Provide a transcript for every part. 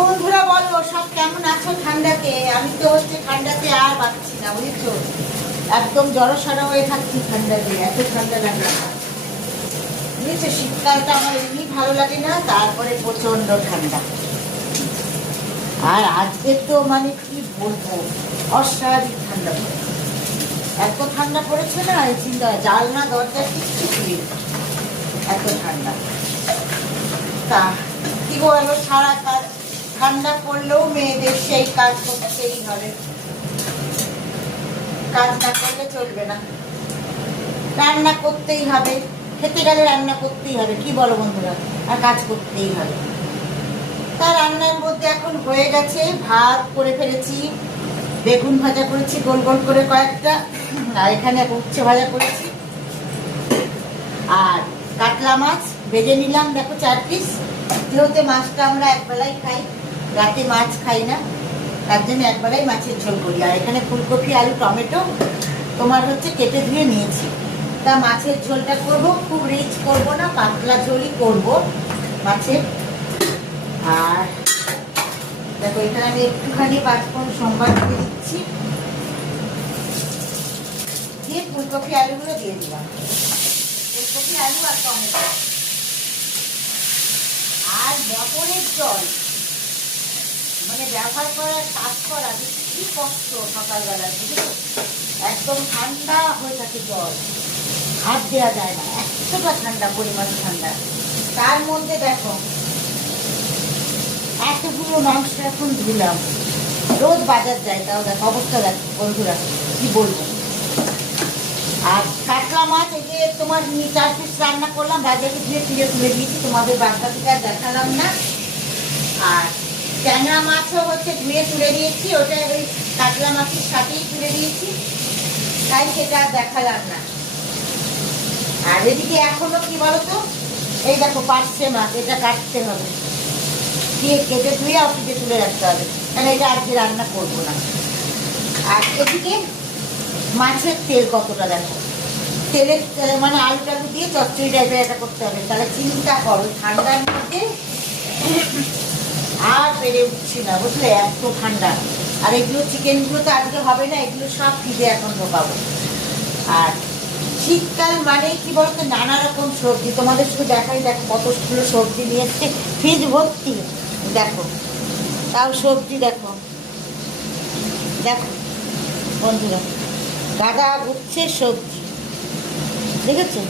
বন্ধুরা বলো সব কেমন আছো ঠান্ডাতে? আমি তো হচ্ছে ঠান্ডাতে আর পাচ্ছি না, বুঝেছো? একদম জড়সড় হয়ে থাকছি ঠান্ডাতে, এত ঠান্ডা লাগে আমার। বুঝেছো, শীতকালটা আমার এমনি ভালো লাগে না, তারপরে প্রচন্ড ঠান্ডা। আর আজকে তো মানে কি বলবো, অস্বাভাবিক ঠান্ডা পড়েছে। এত ঠান্ডা পড়েছে না, এই চিন্তা জানলা দরজা কিচ্ছু খুলি, এত ঠান্ডা। তা কি বলো, সারা কাজ ঠান্ডা পড়লেও মেয়েদের সেই কাজ করতেই হবে, কাজ না করলে চলবে না, রান্না করতেই হবে, খেতে গেলে রান্না করতেই হবে, কি বলো বন্ধুরা? আর কাজ করতেই হবে। তা রান্নার মধ্যে এখন হয়ে গেছে, ভাত করে ফেলেছি, বেগুন ভাজা করেছি গোল গোল করে কয়েকটা, আর এখানে উচ্ছে ভাজা করেছি, আর কাতলা মাছ ভেজে নিলাম, দেখো 4 পিস। যেহেতু মাছটা আমরা একবেলাই খাই, রাতে মাছ খাই না, তার জন্য একবেলাই মাছের ঝোল করি। আর এখানে ফুলকপি আলু টমেটো তোমার হচ্ছে কেটে ধুয়ে নিয়েছি। তা মাছের ঝোলটা করব, খুব রিচ করব না, পাতলা ঝোলই করব মাছের। আর দেখো এখানে আমি একটুখানি 5 ফোড়ন সোমবার দিয়ে দিচ্ছি, দিয়ে ফুলকপি আলুগুলো দিয়ে দিলাম, ফুলকপি আলু আর টমেটো। আর মটরের জল মানে ব্যবহার করার কাজ করা কি কষ্ট সকালবেলা, বুঝেছো? একদম ঠান্ডা হয়ে থাকে জল, হাত দেওয়া যায় না, এতটা ঠান্ডা, পরিমাণ ঠান্ডা। তার মধ্যে দেখো এতগুলো মাংস এখন ধুলাম, রোজ বাজার যায়, তাও দেখো অবস্থা, দেখো বন্ধুরা কি বলবো। আর কাতলা মাছ এই যে তোমার 4 পিস রান্না করলাম, বাজারে ধুয়ে ফিরে তুলে দিয়েছি, তোমাদের বাচ্চা থেকে আর দেখালাম না। আর ট্যাংরা মাছও হচ্ছে ধুয়ে তুলে দিয়েছি, ওটা ওই কাতলা মাছের সাথেই তুলে দিয়েছি, তাই সেটা আর দেখালাম না। আর এদিকে এখনো কি বলতো, এই দেখো পার্শে মাছ, এটা কাটতে হবে, দিয়ে কেটে ধুয়ে অফিসে তুলে রাখতে হবে, কারণ এটা আজকে রান্না করবো না। আর এদিকে মাছের তেল কতটা দেখো, তেলের মানে আলু টালু দিয়ে চচ্চড়ি টাইপের এটা করতে হবে। তাহলে চিন্তা করো ঠান্ডার মধ্যে আর বেড়ে উঠছি না, বুঝলে, এত ঠান্ডা। আর এগুলো চিকেনগুলো তো আজকে হবে না, এগুলো সব ফ্রিজে এখন ঢোকাবো। আর শীতকাল মানে কি বলতো, নানা রকম সবজি, তোমাদের শুধু দেখাই, দেখো কতগুলো সবজি নিয়ে এসছে, ফ্রিজ ভর্তি, দেখো তাও সবজি, দেখো দেখো বন্ধুরা, গাদা উঠছে সবজি, দেখেছো?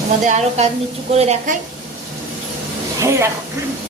তোমাদের আরো কাজ নিচু করে দেখাই, দেখো।